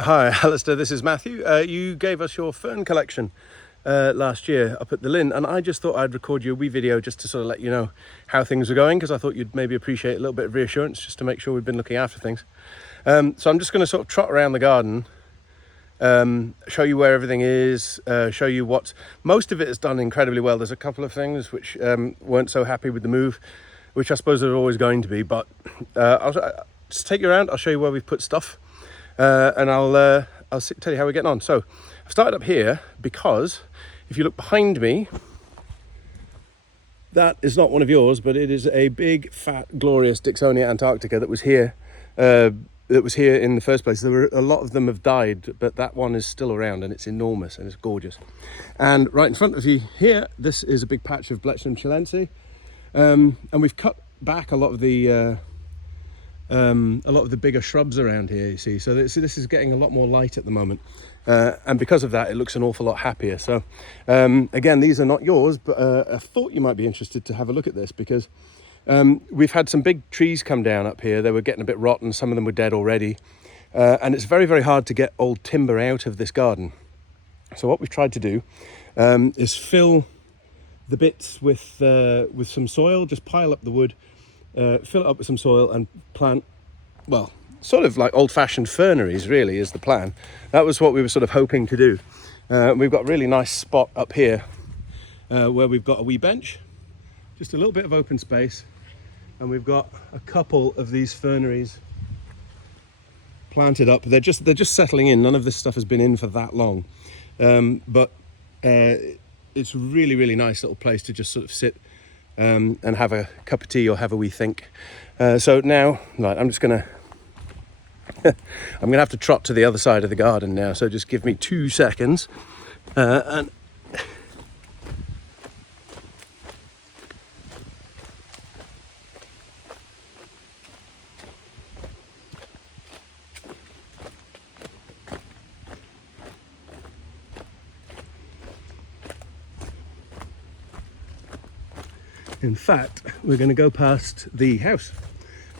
Hi, Alastair, this is Matthew. You gave us your fern collection last year up at the Lynn, and I just thought I'd record you a wee video just to sort of let you know how things are going, because I thought you'd maybe appreciate a little bit of reassurance just to make sure we've been looking after things. So I'm just going to sort of trot around the garden, show you where everything is, show you what most of it has done incredibly well. There's a couple of things which weren't so happy with the move, which I suppose are always going to be, but I'll just take you around. I'll show you where we've put stuff. And I'll tell you how we're getting on. So I've started up here because if you look behind me, that is not one of yours, but it is a big, fat, glorious Dicksonia Antarctica that was here. In the first place. There were a lot of them have died, but that one is still around, and it's enormous and it's gorgeous. And right in front of you here, this is a big patch of Blechnum chilense, and we've cut back a lot of the bigger shrubs around here, you see. So this is getting a lot more light at the moment, and because of that it looks an awful lot happier. So again, these are not yours, but I thought you might be interested to have a look at this, because we've had some big trees come down up here. They were getting a bit rotten, some of them were dead already, and it's very, very hard to get old timber out of this garden. So what we've tried to do is fill the bits with some soil, just pile up the wood, fill it up with some soil and plant, well, sort of like old-fashioned ferneries really is the plan. That was what we were sort of hoping to do. We've got a really nice spot up here where we've got a wee bench, just a little bit of open space, and we've got a couple of these ferneries planted up. They're just settling in. None of this stuff has been in for that long, but it's really, really nice little place to just sort of sit and have a cup of tea or have a wee think. So now, right, I'm gonna have to trot to the other side of the garden now. So just give me 2 seconds, and in fact, we're going to go past the house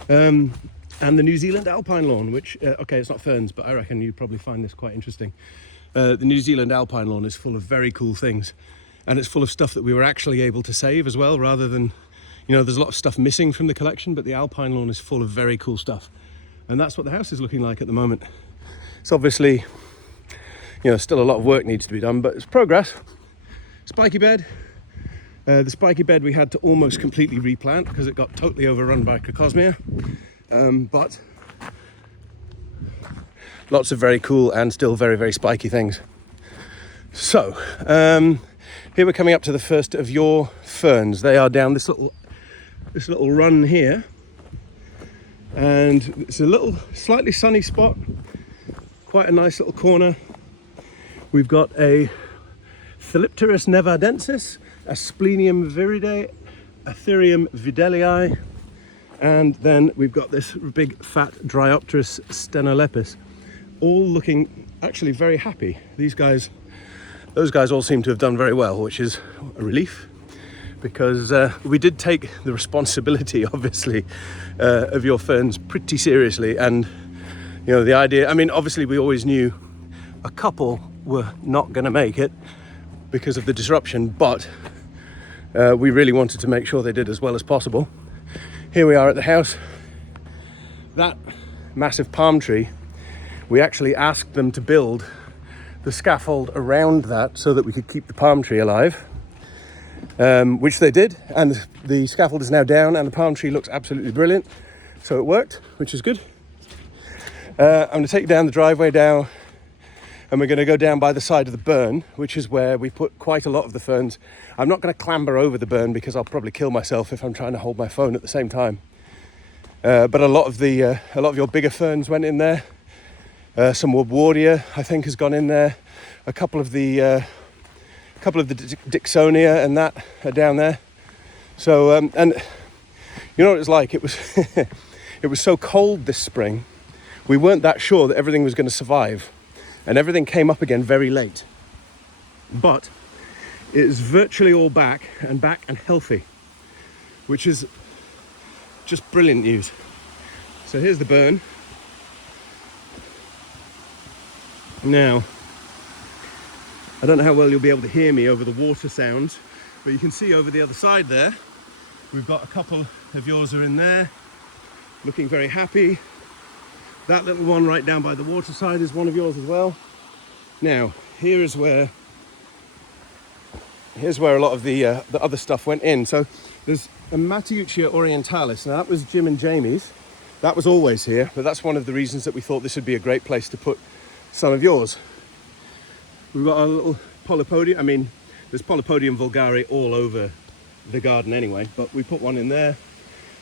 and the New Zealand alpine lawn, which, okay, it's not ferns, but I reckon you'd probably find this quite interesting. The New Zealand alpine lawn is full of very cool things, and it's full of stuff that we were actually able to save as well, rather than, there's a lot of stuff missing from the collection, but the alpine lawn is full of very cool stuff. And that's what the house is looking like at the moment. It's obviously, still a lot of work needs to be done, but it's progress. Spiky bed. The spiky bed we had to almost completely replant because it got totally overrun by Crocosmia, but lots of very cool and still very, very spiky things. So here we're coming up to the first of your ferns. They are down this little run here, and it's a little slightly sunny spot, quite a nice little corner. We've got a Thelipterus nevadensis, Asplenium viride, Aetherium videllii, and then we've got this big fat Dryopterus stenolepis, all looking actually very happy. Those guys all seem to have done very well, which is a relief, because we did take the responsibility, obviously, of your ferns pretty seriously. And the idea, I mean, obviously we always knew a couple were not going to make it because of the disruption, but we really wanted to make sure they did as well as possible. Here we are at the house. That massive palm tree, we actually asked them to build the scaffold around that so that we could keep the palm tree alive, which they did, and the scaffold is now down and the palm tree looks absolutely brilliant. So it worked, which is good. I'm going to take you down the driveway now, and we're going to go down by the side of the burn, which is where we put quite a lot of the ferns. I'm not going to clamber over the burn because I'll probably kill myself if I'm trying to hold my phone at the same time. But a lot of your bigger ferns went in there. Some Wardlaw, I think, has gone in there. A couple of the Dicksonia and that are down there. So and you know what it's like. It was it was so cold this spring. We weren't that sure that everything was going to survive. And everything came up again very late. But it is virtually all back and healthy, which is just brilliant news. So here's the burn. Now, I don't know how well you'll be able to hear me over the water sounds, but you can see over the other side there, we've got a couple of yours are in there, looking very happy. That little one right down by the water side is one of yours as well. Now, here's where a lot of the other stuff went in. So there's a Matteuccia orientalis. Now that was Jim and Jamie's. That was always here, but that's one of the reasons that we thought this would be a great place to put some of yours. We've got a little Polypodium. I mean, there's Polypodium vulgare all over the garden anyway, but we put one in there.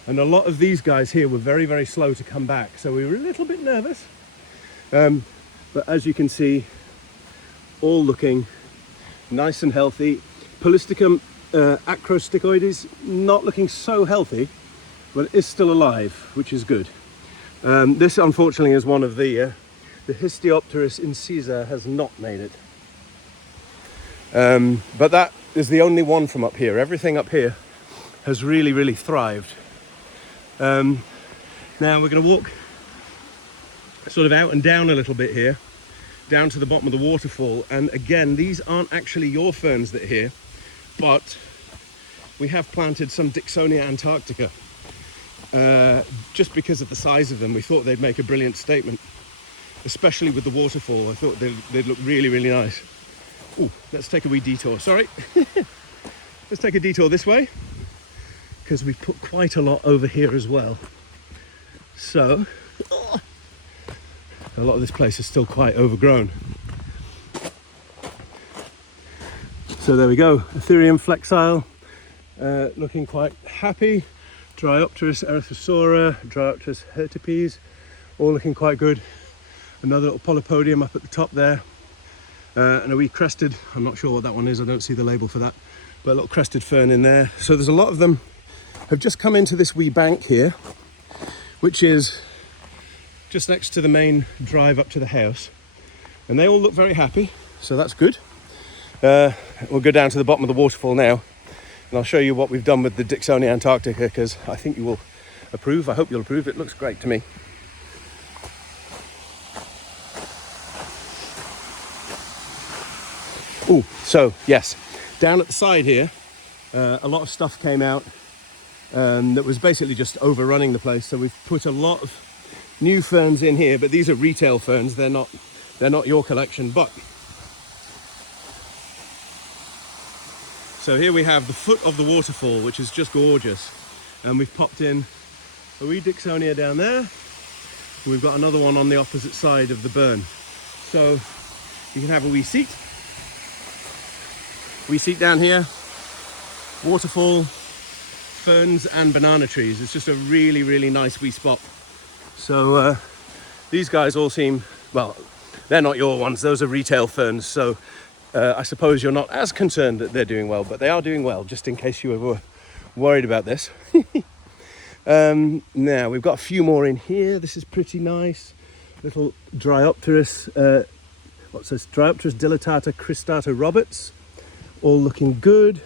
And a lot of these guys here were very, very slow to come back, so we were a little bit nervous. But as you can see, all looking nice and healthy. Polystichum acrostichoides, not looking so healthy, but it is still alive, which is good. This unfortunately is one of the Hysteopterus incisa has not made it. But that is the only one from up here. Everything up here has really, really thrived. Now we're going to walk sort of out and down a little bit here, down to the bottom of the waterfall. And again, these aren't actually your ferns that are here, but we have planted some Dicksonia antarctica. Just because of the size of them, we thought they'd make a brilliant statement, especially with the waterfall. I thought they'd look really, really nice. Ooh, let's take a wee detour, sorry. Let's take a detour this way, because we've put quite a lot over here as well. So, a lot of this place is still quite overgrown. So there we go, Ethereum flexile, looking quite happy. Dryopterus erythrosaura, Dryopterus hertipes, all looking quite good. Another little Polypodium up at the top there. And a wee crested, I'm not sure what that one is, I don't see the label for that, but a little crested fern in there. So there's a lot of them have just come into this wee bank here, which is just next to the main drive up to the house. And they all look very happy, so that's good. We'll go down to the bottom of the waterfall now, and I'll show you what we've done with the Dicksonia antarctica, because I think you will approve. I hope you'll approve. It looks great to me. Oh, so yes, down at the side here, a lot of stuff came out that was basically just overrunning the place. So we've put a lot of new ferns in here, but these are retail ferns. They're not your collection, but so here we have the foot of the waterfall, which is just gorgeous. And we've popped in a wee Dicksonia down there. We've got another one on the opposite side of the burn. So you can have a wee seat. We seat down here, waterfall, ferns and banana trees. It's just a really, really nice wee spot. So these guys all seem, well, they're not your ones, those are retail ferns. So I suppose you're not as concerned that they're doing well, but they are doing well, just in case you were worried about this. Now, we've got a few more in here. This is pretty nice. Little Dryopterus, what's this? Dryopterus dilatata cristata Roberts. All looking good.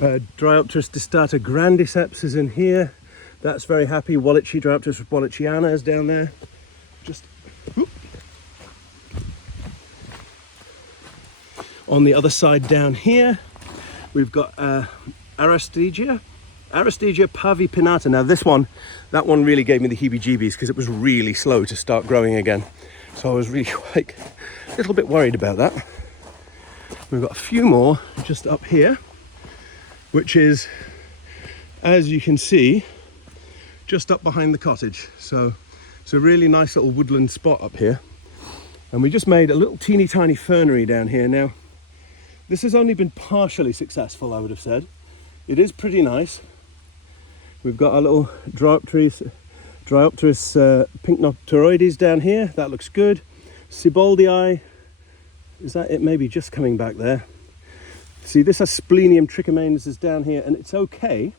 Dryopterus distata grandiceps is in here. That's very happy. Dryopterus wallaceiana is down there. Just whoop. On the other side down here, we've got Aristegia pavipinata. Now this one, that one really gave me the heebie-jeebies because it was really slow to start growing again. So I was really like a little bit worried about that. We've got a few more just up here, which is, as you can see, just up behind the cottage. So it's a really nice little woodland spot up here. And we just made a little teeny tiny fernery down here. Now, this has only been partially successful, I would have said. It is pretty nice. We've got our little Dryopterus pycnopteroides down here. That looks good. Seboldii. Is that it? Maybe just coming back there. See, this Asplenium trichomanus is down here, and it's okay.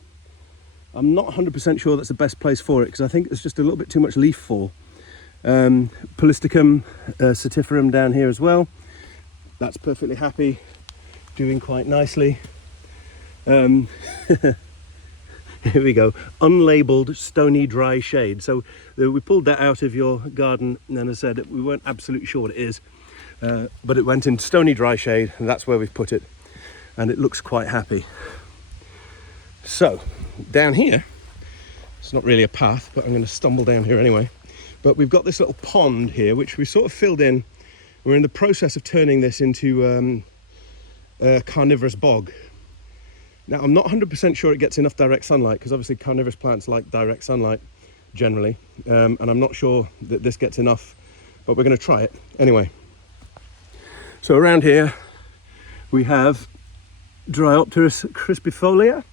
I'm not 100% sure that's the best place for it, because I think there's just a little bit too much leaf fall. Polystichum sativum down here as well. That's perfectly happy, doing quite nicely. Here we go, unlabeled stony dry shade. So we pulled that out of your garden, and as I said, we weren't absolutely sure what it is, but it went in stony dry shade, and that's where we've put it, and it looks quite happy. So down here, it's not really a path, but I'm going to stumble down here anyway, but we've got this little pond here which we sort of filled in. We're in the process of turning this into a carnivorous bog. Now, I'm not 100% sure it gets enough direct sunlight, because obviously carnivorous plants like direct sunlight generally, and I'm not sure that this gets enough, but we're going to try it anyway. So around here we have Dryopteris crispifolia,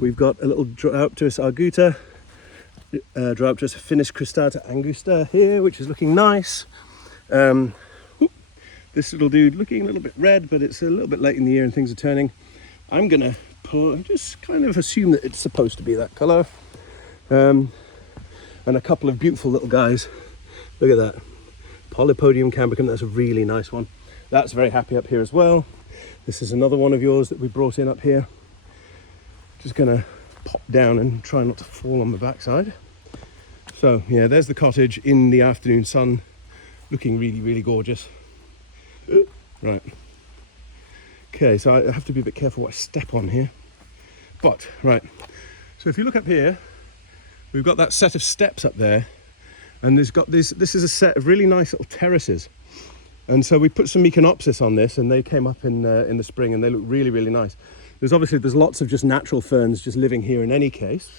we've got a little Dryopteris arguta, Dryopteris finis cristata angusta here, which is looking nice. This little dude looking a little bit red, but it's a little bit late in the year and things are turning. I'm gonna just kind of assume that it's supposed to be that colour. And a couple of beautiful little guys. Look at that. Polypodium cambricum, that's a really nice one. That's very happy up here as well. This is another one of yours that we brought in up here. Just gonna pop down and try not to fall on the backside. So yeah, there's the cottage in the afternoon sun, looking really, really gorgeous. Right. Okay, so I have to be a bit careful what I step on here. But, right, so if you look up here, we've got that set of steps up there, and there's got this is a set of really nice little terraces. And so we put some Echinopsis on this, and they came up in the spring, and they look really, really nice. There's lots of just natural ferns just living here in any case.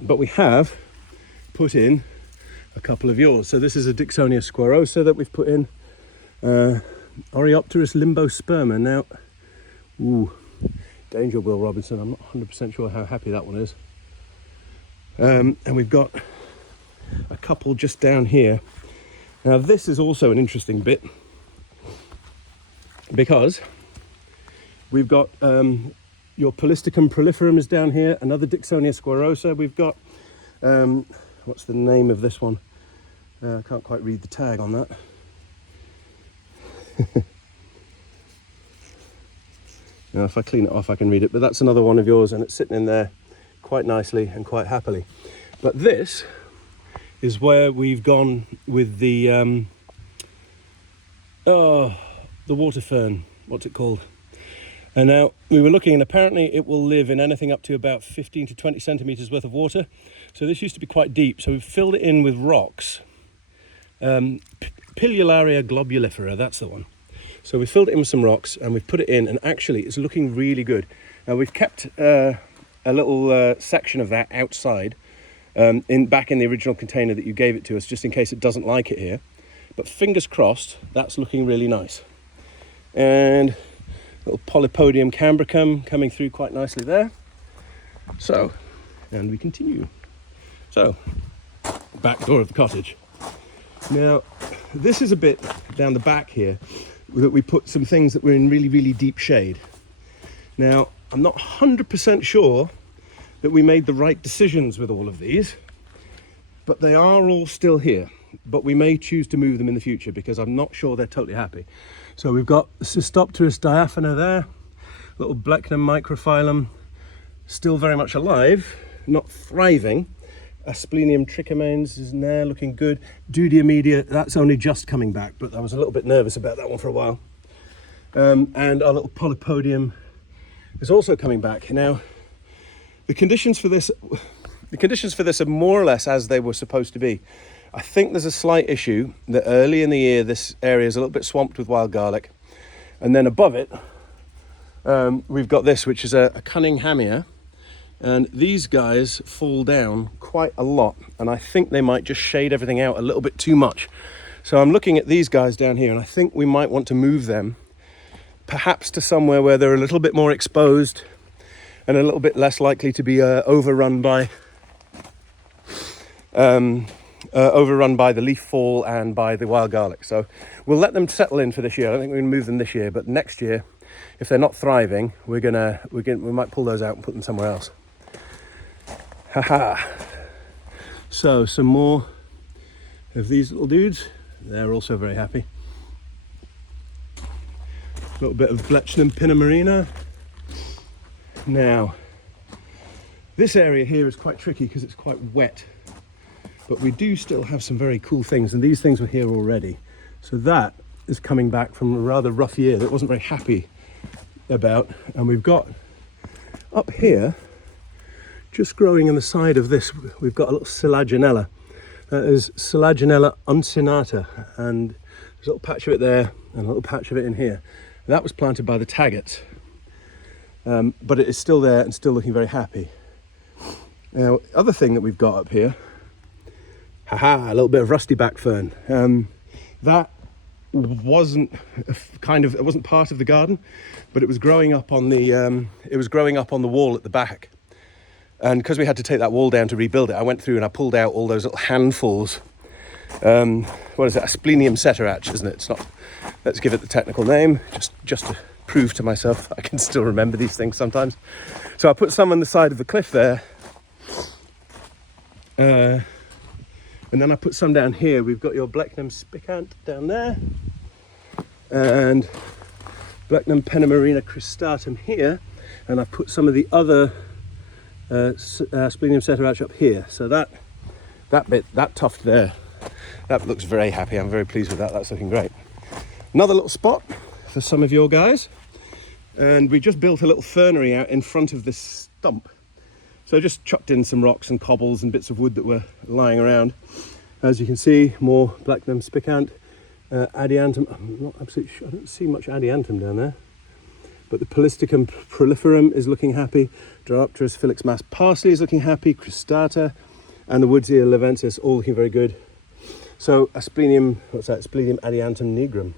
But we have put in a couple of yours. So this is a Dicksonia squarosa that we've put in. Oreopteris limbosperma. Now, ooh, danger, Will Robinson. I'm not 100% sure how happy that one is. And we've got a couple just down here. Now this is also an interesting bit, because we've got your Polisticum proliferum is down here, another Dicksonia squarosa. We've got, what's the name of this one? I can't quite read the tag on that. Now if I clean it off I can read it, but that's another one of yours, and it's sitting in there quite nicely and quite happily. But this is where we've gone with the water fern, what's it called? And now we were looking, and apparently it will live in anything up to about 15 to 20 centimeters worth of water. So this used to be quite deep, so we've filled it in with rocks. Pilularia globulifera, that's the one. So we filled it in with some rocks and we've put it in, and actually it's looking really good. Now we've kept a little section of that outside, back in the original container that you gave it to us, just in case it doesn't like it here. But fingers crossed, that's looking really nice. And little Polypodium cambricum coming through quite nicely there. So, and we continue. So, back door of the cottage. Now, this is a bit down the back here that we put some things that were in really, really deep shade. Now, I'm not 100% sure that we made the right decisions with all of these, but they are all still here. But we may choose to move them in the future, because I'm not sure they're totally happy. So we've got Cystopteris diaphana there, little Blechnum microphyllum, still very much alive, not thriving. Asplenium trichomanes is in there, looking good. Dudia media, that's only just coming back, but I was a little bit nervous about that one for a while. And our little Polypodium is also coming back. Now, the conditions for this are more or less as they were supposed to be. I think there's a slight issue that early in the year this area is a little bit swamped with wild garlic, and then above it we've got this, which is a Cunninghamia, and these guys fall down quite a lot, and I think they might just shade everything out a little bit too much. So I'm looking at these guys down here, and I think we might want to move them perhaps to somewhere where they're a little bit more exposed and a little bit less likely to be overrun by the leaf fall and by the wild garlic. So we'll let them settle in for this year. I don't think we're going to move them this year, but next year, if they're not thriving, we might pull those out and put them somewhere else. Haha. So some more of these little dudes. They're also very happy. A little bit of Blechnum pinnamarina. Now, This area here is quite tricky because it's quite wet, but we do still have some very cool things, and these things were here already. So that is coming back from a rather rough year that it wasn't very happy about. And we've got up here, just growing in the side of this, we've got a little Selaginella. That is Selaginella uncinata, and there's a little patch of it there and a little patch of it in here. That was planted by the Taggets, but it is still there and still looking very happy. Now, other thing that we've got up here, a little bit of rusty back fern. That wasn't it wasn't part of the garden, but it was growing up on the wall at the back. And because we had to take that wall down to rebuild it, I went through and I pulled out all those little handfuls. What is it? Asplenium ceterach, isn't it? It's not. Let's give it the technical name, just to prove to myself I can still remember these things sometimes. So I put some on the side of the cliff there. And then I put some down here. We've got your Blechnum spicant down there, and Blechnum penemarina cristatum here, and I put some of the other Splenium ceterach up here. So that tuft there, that looks very happy. I'm very pleased with that. That's looking great. Another little spot for some of your guys, and we just built a little fernery out in front of this stump. So I just chucked in some rocks and cobbles and bits of wood that were lying around. As you can see, more Blechnum spicant, adiantum. I'm not absolutely sure, I don't see much adiantum down there. But the Polisticum proliferum is looking happy. Dryopterus filix mass parsley is looking happy. Cristata and the Woodsia levensis all looking very good. So Asplenium, Asplenium adiantum nigrum.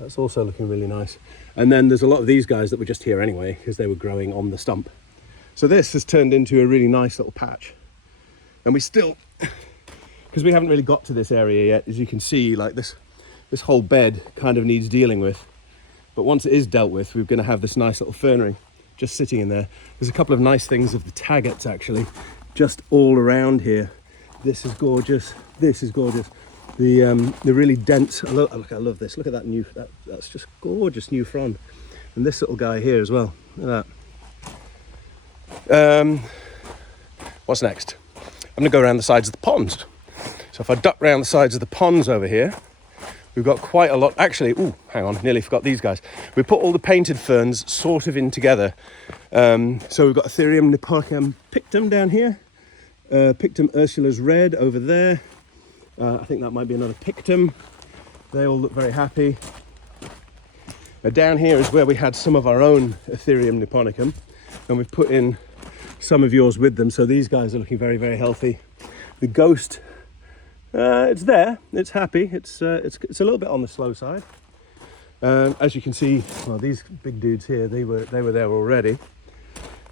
That's also looking really nice. And then there's a lot of these guys that were just here anyway because they were growing on the stump. So this has turned into a really nice little patch. And we still, because we haven't really got to this area yet, as you can see, like this whole bed kind of needs dealing with. But once it is dealt with, we're going to have this nice little fernery just sitting in there. There's a couple of nice things of the Taggets actually, just all around here. This is gorgeous. This is gorgeous. The really dense. I love this. Look at that new. That's just gorgeous new frond. And this little guy here as well. Look at that. What's next? I'm going to go around the sides of the ponds. So if I duck around the sides of the ponds over here, we've got quite a lot. Actually, hang on, nearly forgot these guys. We put all the painted ferns sort of in together. So we've got Ethereum niponicum pictum down here, Pictum ursula's red over there. I think that might be another pictum. They all look very happy. Down here is where we had some of our own Ethereum niponicum, and we've put in some of yours with them. So these guys are looking very, very healthy. The ghost, it's there, it's happy. It's a little bit on the slow side. As you can see, well, these big dudes here, they were there already.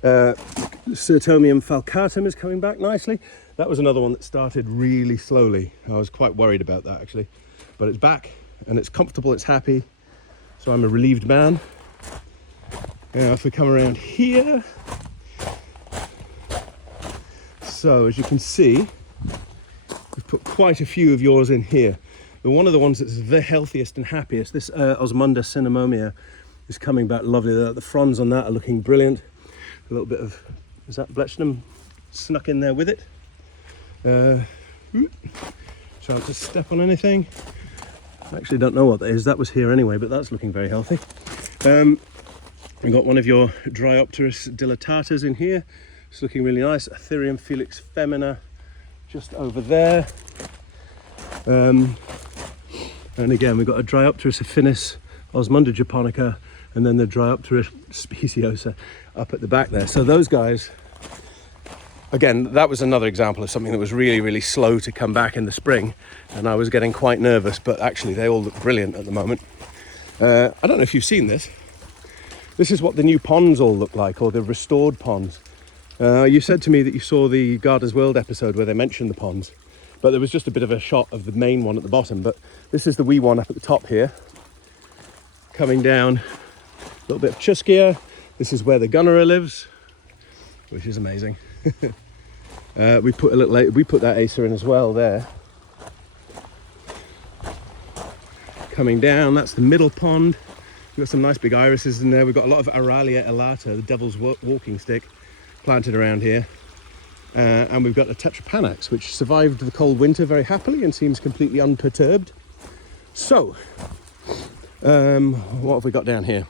Ceratomium falcatum is coming back nicely. That was another one that started really slowly. I was quite worried about that actually, but it's back and it's comfortable, it's happy. So I'm a relieved man. Now if we come around here, so as you can see, we've put quite a few of yours in here. But one of the ones that's the healthiest and happiest, this Osmunda cinnamomea, is coming back lovely. The fronds on that are looking brilliant. A little bit of, is that Blechnum snuck in there with it? Trying to step on anything. I actually don't know what that is. That was here anyway, but that's looking very healthy. We've got one of your Dryopterus dilatatas in here. It's looking really nice. Ethereum felix femina just over there. And again, we've got a Dryopterus affinis, Osmunda japonica, and then the Dryopterus speciosa up at the back there. So those guys, again, that was another example of something that was really, really slow to come back in the spring, and I was getting quite nervous, but actually they all look brilliant at the moment. I don't know if you've seen this. This is what the new ponds all look like, or the restored ponds. You said to me that you saw the Gardener's World episode where they mentioned the ponds, but there was just a bit of a shot of the main one at the bottom. But this is the wee one up at the top here, coming down. A little bit of Chuskia. This is where the Gunnera lives, which is amazing. We put that Acer in as well there. Coming down, that's the middle pond. We've got some nice big irises in there. We've got a lot of Aralia elata, the devil's walking stick, planted around here. And we've got a Tetrapanax, which survived the cold winter very happily and seems completely unperturbed. So, what have we got down here?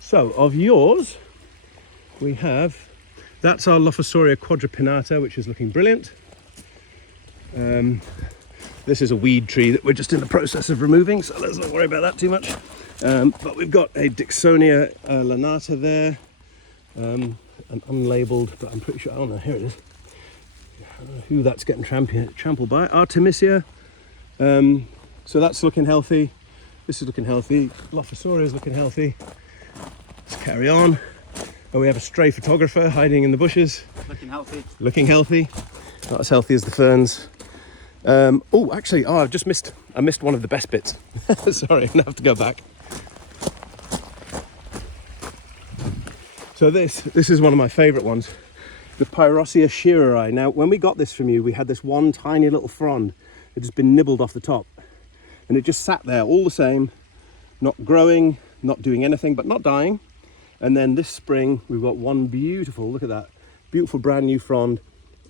So, of yours, we have, that's our Lophosauria quadripinata, which is looking brilliant. This is a weed tree that we're just in the process of removing, so let's not worry about that too much. But we've got a Dixonia lanata there, an unlabeled, but I'm pretty sure, oh no, here it is. I don't know who that's getting trampled by. Artemisia. So that's looking healthy. This is looking healthy. Lophosauria is looking healthy. Let's carry on. Oh, we have a stray photographer hiding in the bushes. Looking healthy. Looking healthy. Not as healthy as the ferns. Actually, I missed one of the best bits. Sorry, I'm gonna have to go back. So this is one of my favourite ones, the Pyrosia sheareri. Now, when we got this from you, we had this one tiny little frond that had just been nibbled off the top, and it just sat there all the same, not growing, not doing anything, but not dying. And then this spring, we've got one beautiful, look at that, beautiful brand new frond,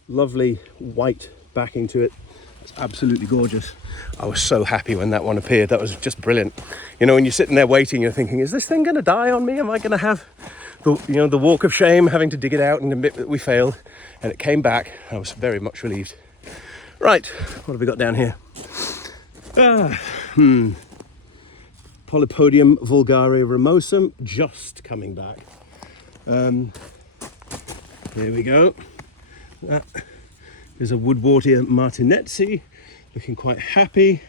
lovely white backing to it. It's absolutely gorgeous. I was so happy when that one appeared. That was just brilliant. You know, when you're sitting there waiting, you're thinking, is this thing going to die on me? Am I going to have the walk of shame, having to dig it out and admit that we failed? And it came back. I was very much relieved. Right, what have we got down here? Polypodium vulgare ramosum, just coming back. Here we go. That is a Woodwartia martinetsi, looking quite happy.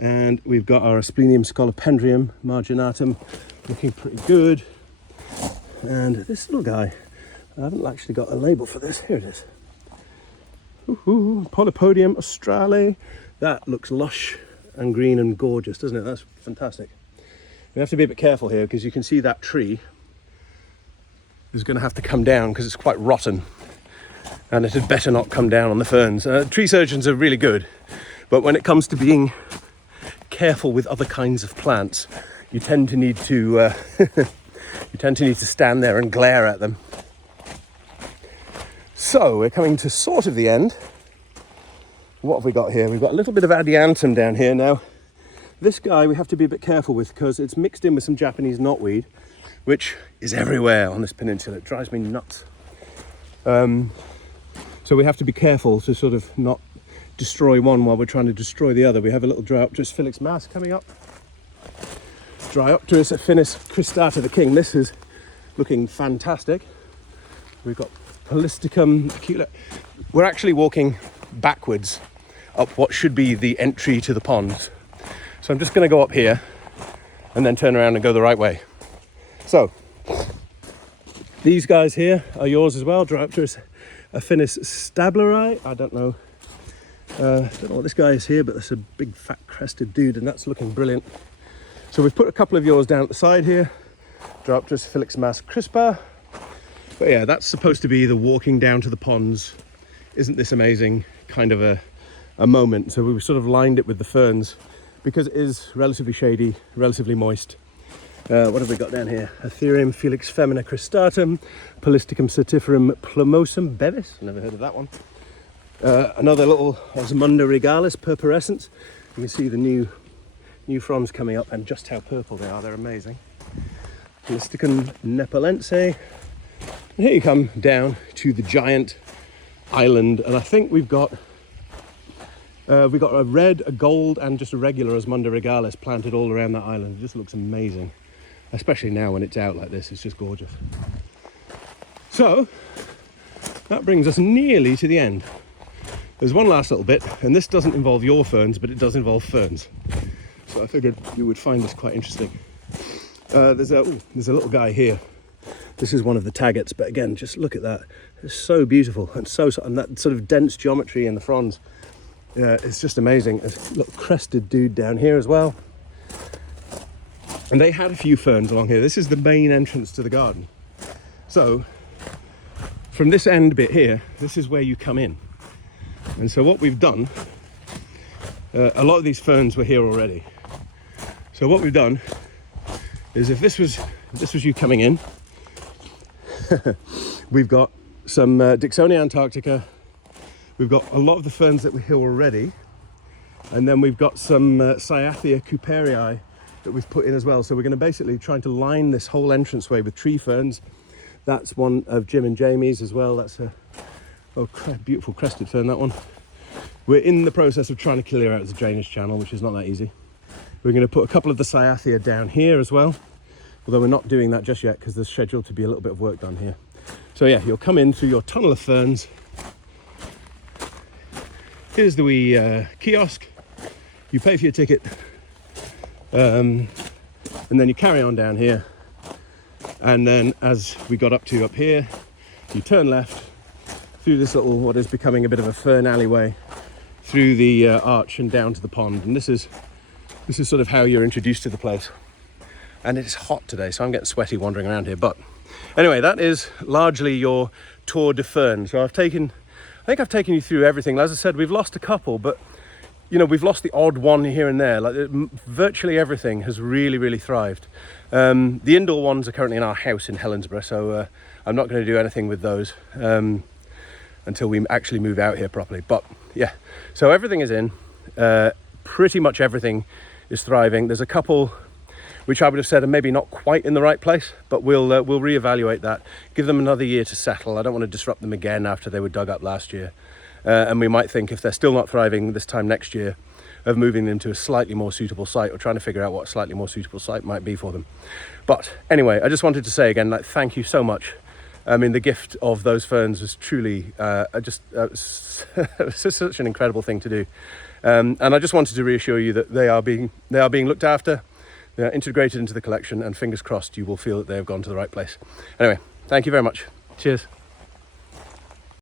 And we've got our Asplenium scolopendrium marginatum, looking pretty good. And this little guy, I haven't actually got a label for this. Here it is. Polypodium australe. That looks lush and green and gorgeous, doesn't it? That's fantastic. We have to be a bit careful here because you can see that tree is going to have to come down because it's quite rotten, and it had better not come down on the ferns. Tree surgeons are really good, but when it comes to being careful with other kinds of plants, you tend to need to stand there and glare at them. So we're coming to sort of the end. What have we got here? We've got a little bit of adiantum down here now. This guy we have to be a bit careful with because it's mixed in with some Japanese knotweed, which is everywhere on this peninsula. It drives me nuts. So we have to be careful to sort of not destroy one while we're trying to destroy the other. We have a little Dryopteris filix mass coming up. Dryopteris affinis cristata the king. This is looking fantastic. We've got Polisticum acula. We're actually walking backwards up what should be the entry to the ponds. So I'm just going to go up here and then turn around and go the right way. So these guys here are yours as well. Dryopteris affinis stableri. I don't know what this guy is here, but that's a big fat crested dude, and that's looking brilliant. So we've put a couple of yours down at the side here. Dryopteris filix mass crispa. But yeah, that's supposed to be the walking down to the ponds. Isn't this amazing kind of a moment? So we've sort of lined it with the ferns because it is relatively shady, relatively moist. What have we got down here? Aetherium felix femina cristatum, Polisticum certiferum plumosum bevis. Never heard of that one. Another little Osmunda regalis purpurescens. You can see the new fronds coming up and just how purple they are. They're amazing. Polisticum nepalense. And here you come down to the giant island, and I think we've got a red, a gold, and just a regular Osmunda regalis planted all around that island. It just looks amazing, especially now when it's out like this. It's just gorgeous. So that brings us nearly to the end. There's one last little bit, and this doesn't involve your ferns, but it does involve ferns. So I figured you would find this quite interesting. There's a little guy here. This is one of the taggets, but again, just look at that. It's so beautiful, and that sort of dense geometry in the fronds. It's just amazing. There's a little crested dude down here as well. And they had a few ferns along here. This is the main entrance to the garden. So from this end bit here, this is where you come in. And so what we've done, a lot of these ferns were here already. So what we've done is if this was you coming in, we've got some Dicksonia antarctica. We've got a lot of the ferns that we're here already. And then we've got some Cyathea couperii that we've put in as well. So we're going to basically try to line this whole entranceway with tree ferns. That's one of Jim and Jamie's as well. That's a beautiful crested fern, that one. We're in the process of trying to clear out the drainage channel, which is not that easy. We're going to put a couple of the Cyathea down here as well, although we're not doing that just yet because there's scheduled to be a little bit of work done here. So yeah, you'll come in through your tunnel of ferns. Here's the wee kiosk. You pay for your ticket, and then you carry on down here. And then as we got up here, you turn left through this little, what is becoming a bit of a fern alleyway, through the arch and down to the pond. And this is sort of how you're introduced to the place. And it's hot today, so I'm getting sweaty wandering around here. But anyway, that is largely your tour de fern. So I think I've taken you through everything. As I said, we've lost a couple, but you know, we've lost the odd one here and there. Like virtually everything has really, really thrived. The indoor ones are currently in our house in Helensburgh, so I'm not going to do anything with those until we actually move out here properly. But yeah, so everything is in. Pretty much everything is thriving. There's a couple which I would have said are maybe not quite in the right place, but we'll reevaluate that. Give them another year to settle. I don't want to disrupt them again after they were dug up last year. And we might think, if they're still not thriving this time next year, of moving them to a slightly more suitable site, or trying to figure out what a slightly more suitable site might be for them. But anyway, I just wanted to say again, like, thank you so much. I mean, the gift of those ferns was truly such an incredible thing to do. And I just wanted to reassure you that they are being looked after. They are integrated into the collection, and fingers crossed you will feel that they have gone to the right place. Anyway, thank you very much. Cheers.